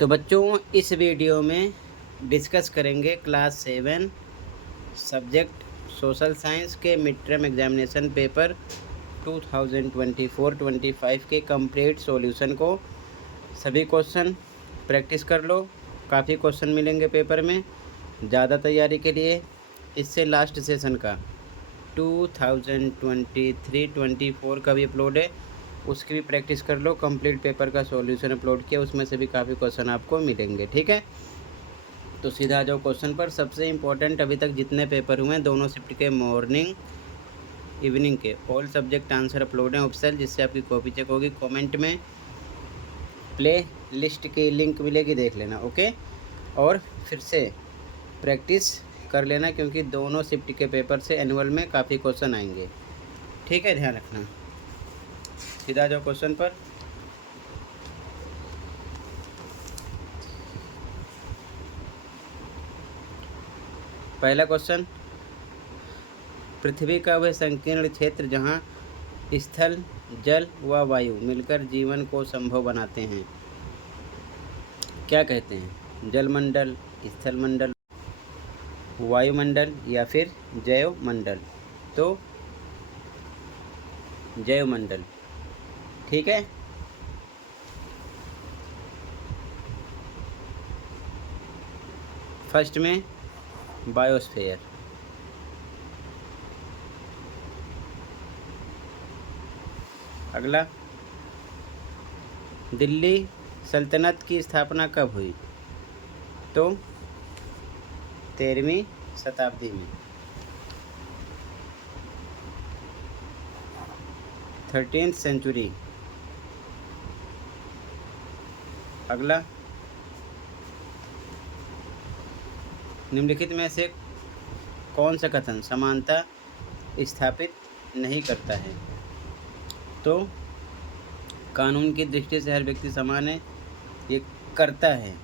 तो बच्चों इस वीडियो में डिस्कस करेंगे क्लास 7 सब्जेक्ट सोशल साइंस के मिड टर्म एग्जामिनेशन पेपर 2024-25 के कंप्लीट सॉल्यूशन को। सभी क्वेश्चन प्रैक्टिस कर लो, काफ़ी क्वेश्चन मिलेंगे पेपर में। ज़्यादा तैयारी के लिए इससे लास्ट सेशन का 2023-24 का भी अपलोड है, उसकी भी प्रैक्टिस कर लो। कंप्लीट पेपर का सॉल्यूशन अपलोड किया, उसमें से भी काफ़ी क्वेश्चन आपको मिलेंगे। ठीक है, तो सीधा आ जाओ क्वेश्चन पर। सबसे इम्पोर्टेंट अभी तक जितने पेपर हुए हैं दोनों शिफ्ट के, मॉर्निंग इवनिंग के, ऑल सब्जेक्ट आंसर अपलोड हैं ऑफिशियल, जिससे आपकी कॉपी चेक होगी। कमेंट में प्ले लिस्ट की लिंक मिलेगी, देख लेना। ओके, और फिर से प्रैक्टिस कर लेना, क्योंकि दोनों शिफ्ट के पेपर से एनुअल में काफ़ी क्वेश्चन आएंगे। ठीक है, ध्यान रखना। सीधा जाओ क्वेश्चन पर। पहला क्वेश्चन, पृथ्वी का वह संकीर्ण क्षेत्र जहाँ स्थल, जल व वायु मिलकर जीवन को संभव बनाते हैं, क्या कहते हैं? जलमंडल, स्थलमंडल, वायुमंडल या फिर जैवमंडल? तो जैवमंडल। ठीक है, फर्स्ट में बायोस्फीयर। अगला, दिल्ली सल्तनत की स्थापना कब हुई? तो 13वीं शताब्दी में, 13th सेंचुरी। अगला, निम्नलिखित में से कौन सा कथन समानता स्थापित नहीं करता है? तो कानून की दृष्टि से हर व्यक्ति समान है, ये करता है।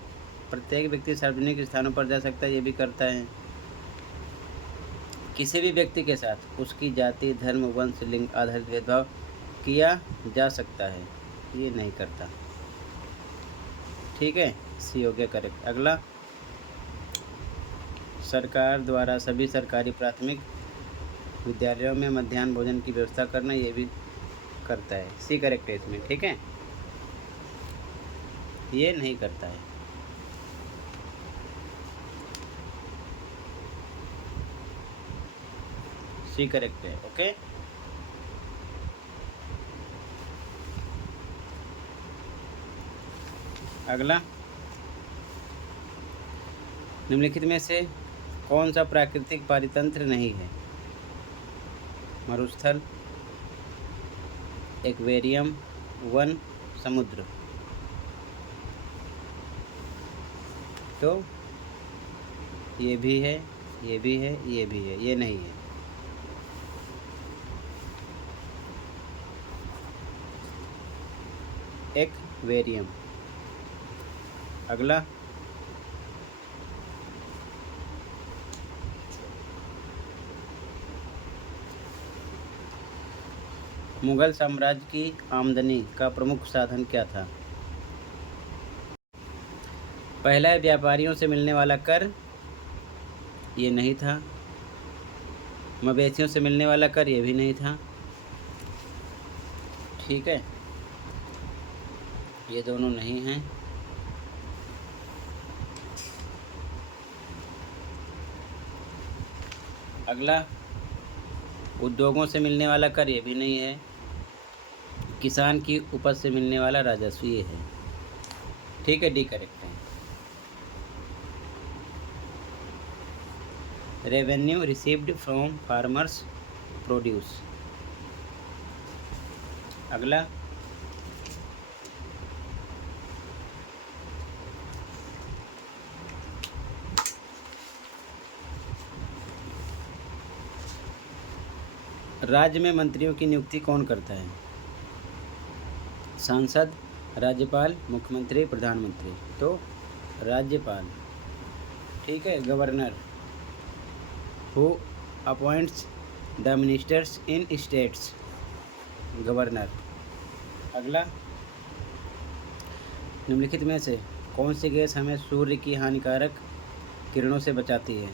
प्रत्येक व्यक्ति सार्वजनिक स्थानों पर जा सकता है, ये भी करता है। किसी भी व्यक्ति के साथ उसकी जाति, धर्म, वंश, लिंग आधारित भेदभाव किया जा सकता है, ये नहीं करता। ठीक है, सी हो गया करेक्ट। अगला, सरकार द्वारा सभी सरकारी प्राथमिक विद्यालयों में मध्याह्न भोजन की व्यवस्था करना, ये भी करता है, सी करेक्ट है इसमें। ठीक है, ये नहीं करता है। सी करेक्ट है। ओके, अगला, निम्नलिखित में से कौन सा प्राकृतिक पारितंत्र नहीं है? मरुस्थल, एक्वेरियम, वन, समुद्र। तो ये भी है, ये भी है, ये भी है, ये नहीं है। एक्वेरियम। अगला, मुगल साम्राज्य की आमदनी का प्रमुख साधन क्या था? पहला है व्यापारियों से मिलने वाला कर, ये नहीं था। मवेशियों से मिलने वाला कर, ये भी नहीं था। ठीक है, ये दोनों नहीं हैं। अगला, उद्योगों से मिलने वाला कर, ये भी नहीं है। किसान की उपज से मिलने वाला राजस्व, ये है। ठीक है, डी करेक्ट है। Revenue received from farmers produce. अगला, राज्य में मंत्रियों की नियुक्ति कौन करता है? सांसद, राज्यपाल, मुख्यमंत्री, प्रधानमंत्री। तो राज्यपाल। ठीक है, governor. Who appoints the ministers in states? Governor. अगला, निम्नलिखित में से कौन सी गैस हमें सूर्य की हानिकारक किरणों से बचाती है?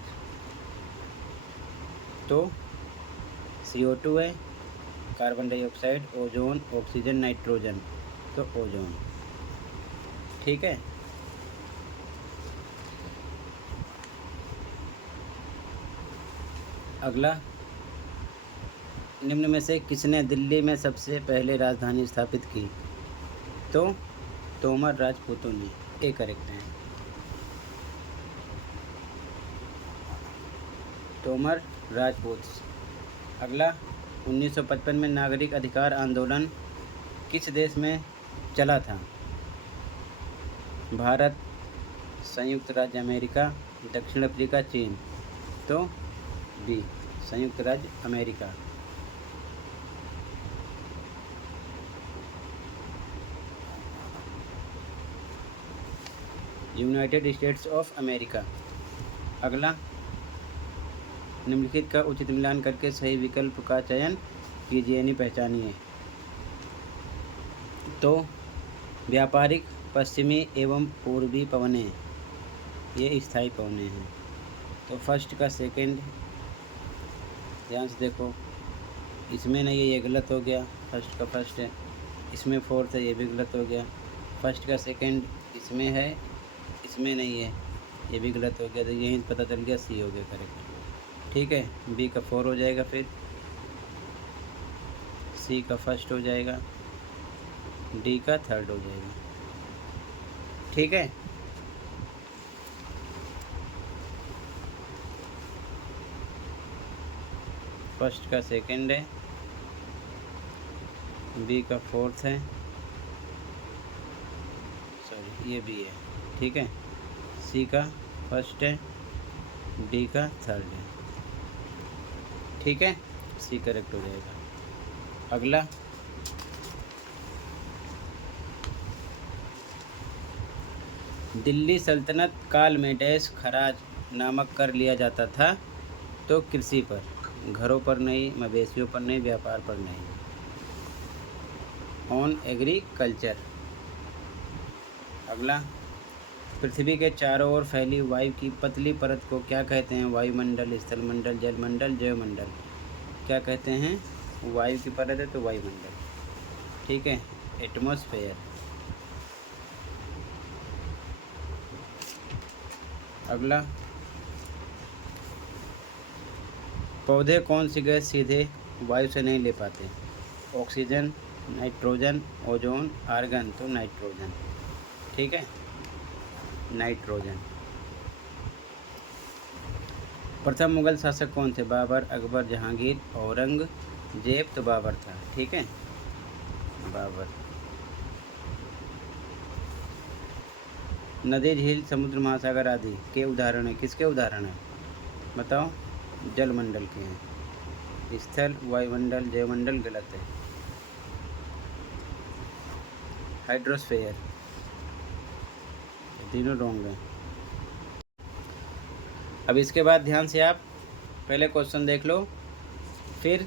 तो CO2 है, carbon dioxide, ozone, oxygen, nitrogen. तो ओजोन। ठीक है। अगला, निम्न में से किसने दिल्ली में सबसे पहले राजधानी स्थापित की? तो तोमर राजपूतों ने। ये करेक्ट है, तोमर राजपूत। अगला, 1955 में नागरिक अधिकार आंदोलन किस देश में चला था? भारत, संयुक्त राज्य अमेरिका, दक्षिण अफ्रीका, चीन। तो बी, संयुक्त राज्य America. United states of America. अगला, निम्नलिखित का उचित मिलान करके सही विकल्प का चयन कीजिए, यानी पहचानिए। तो व्यापारिक, पश्चिमी एवं पूर्वी पवनें, ये स्थायी पवनें हैं। तो फर्स्ट का सेकंड, ध्यान से देखो, इसमें नहीं है, ये गलत हो गया। फर्स्ट का फर्स्ट है, इसमें फोर्थ है, ये भी गलत हो गया। फर्स्ट का सेकंड इसमें है, इसमें नहीं है, ये भी गलत हो गया। तो यही पता चल गया, सी हो गया करेक्ट। ठीक है, बी का 4 हो जाएगा, फिर सी का फर्स्ट हो जाएगा, डी का थर्ड हो जाएगा। ठीक है। फर्स्ट का सेकंड है, बी का फोर्थ है, सॉरी ये भी है। ठीक है, सी का फर्स्ट है, डी का थर्ड है। ठीक है, सी करेक्ट हो जाएगा। अगला, दिल्ली सल्तनत काल में डैश खराज नामक कर लिया जाता था? तो कृषि पर, घरों पर नहीं, मवेशियों पर नहीं, व्यापार पर नहीं। On agriculture. अगला, पृथ्वी के चारों ओर फैली वायु की पतली परत को क्या कहते हैं? वायुमंडल, स्थलमंडल, जलमंडल, जैवमंडल। क्या कहते हैं? वायु की परत है तो वायुमंडल। ठीक है, एटमॉस्फेयर। अगला, पौधे कौन सी गैस सीधे वायु से नहीं ले पाते? Oxygen, nitrogen, ozone, argon. तो नाइट्रोजन। ठीक है, नाइट्रोजन। प्रथम मुगल शासक कौन थे? बाबर, अकबर, जहांगीर, औरंगजेब। तो बाबर था। ठीक है, बाबर। नदी, झील, समुद्र, महासागर आदि के उदाहरण है। किसके उदाहरण है बताओ? जलमंडल के हैं। स्थल, वायुमंडल, जयमंडल गलत है, हाइड्रोस्फेयर। तीनों रॉन्ग है। अब इसके बाद ध्यान से आप पहले क्वेश्चन देख लो, फिर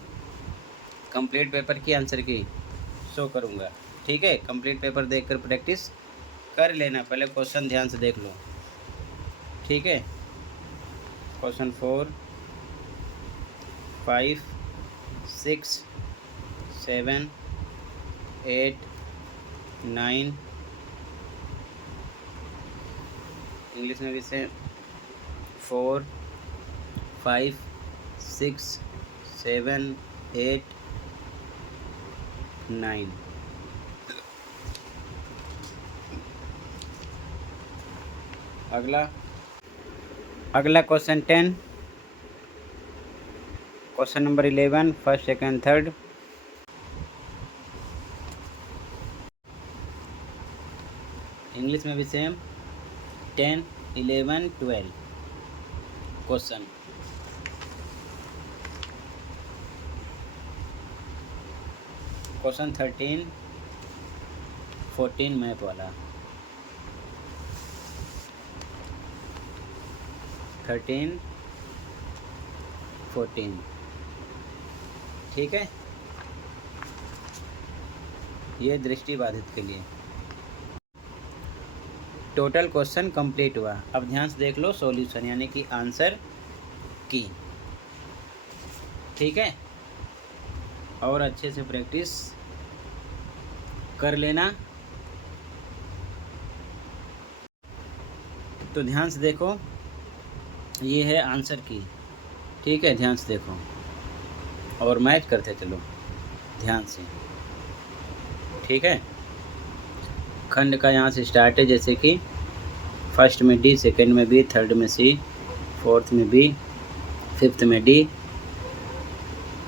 कंप्लीट पेपर की आंसर की शो करूँगा। ठीक है, कंप्लीट पेपर देखकर प्रैक्टिस कर लेना, पहले क्वेश्चन ध्यान से देख लो। ठीक है, क्वेश्चन 4, 5, 6, 7, 8, 9, इंग्लिश में भी से 4, 5, 6, 7, 8, 9। अगला question 10, question number 11, first, second, third. English में भी सेम, 10, 11, 12 क्वेश्चन। क्वेश्चन 13, 14 मैप वाला। 13, 14। ठीक है, ये दृष्टि बाधित के लिए। टोटल क्वेश्चन कंप्लीट हुआ। अब ध्यान से देख लो सॉल्यूशन यानी कि आंसर की। ठीक है, और अच्छे से प्रैक्टिस कर लेना। तो ध्यान से देखो, ये है आंसर की। ठीक है, ध्यान से देखो और मैच करते चलो ध्यान से। ठीक है, खंड का यहाँ से स्टार्ट है, जैसे कि फर्स्ट में डी, सेकंड में बी, थर्ड में सी, फोर्थ में बी, फिफ्थ में डी,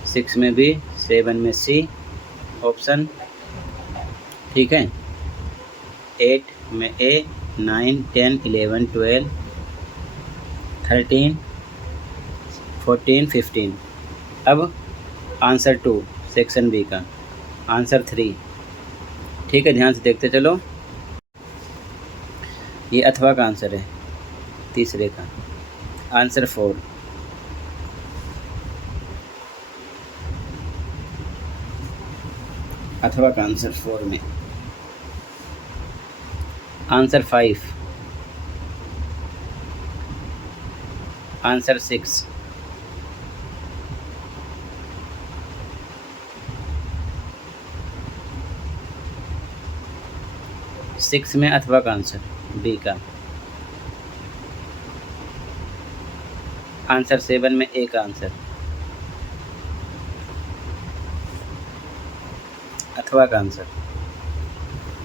सिक्स में बी, सेवन में सी ऑप्शन। ठीक है, 8 में ए, 9, 10, 11, 12, 13, 14, 15। अब आंसर 2 सेक्शन बी का, आंसर 3। ठीक है, ध्यान से देखते चलो। ये अथवा का आंसर है तीसरे का, आंसर 4। अथवा का आंसर 4 में, आंसर 5, आंसर 6, सिक्स में अथवा का आंसर बी का, आंसर 7 में ए का आंसर, अथवा का आंसर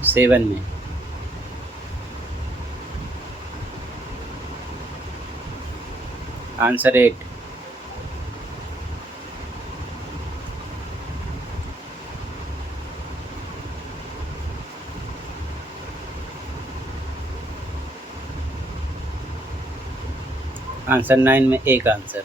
7 में, आंसर 8, आंसर 9 में ए का आंसर,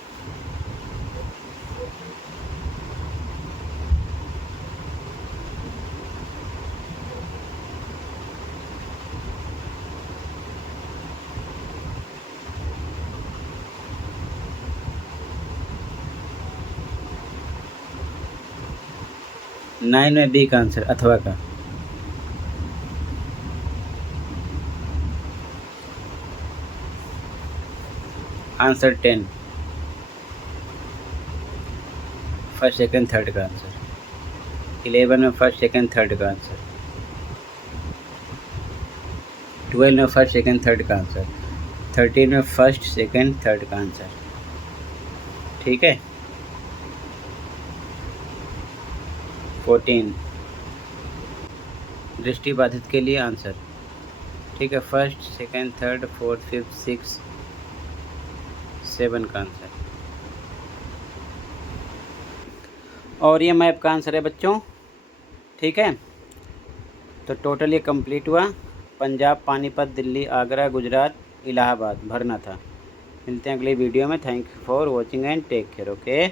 नाइन में बी का आंसर अथवा का, आंसर 10, फर्स्ट सेकंड थर्ड का आंसर। 11 में फर्स्ट सेकंड थर्ड का आंसर। 12 में फर्स्ट सेकंड थर्ड का आंसर। 13 में फर्स्ट सेकंड थर्ड का आंसर। ठीक है, 14 दृष्टिबाधित के लिए आंसर। ठीक है, first second third fourth fifth six 7 का आंसर। और ये मैप का आंसर है बच्चों। ठीक है, तो टोटल ये कंप्लीट हुआ। पंजाब, पानीपत, दिल्ली, आगरा, गुजरात, इलाहाबाद भरना था। मिलते हैं अगली वीडियो में। Thank you for watching and take care. Okay.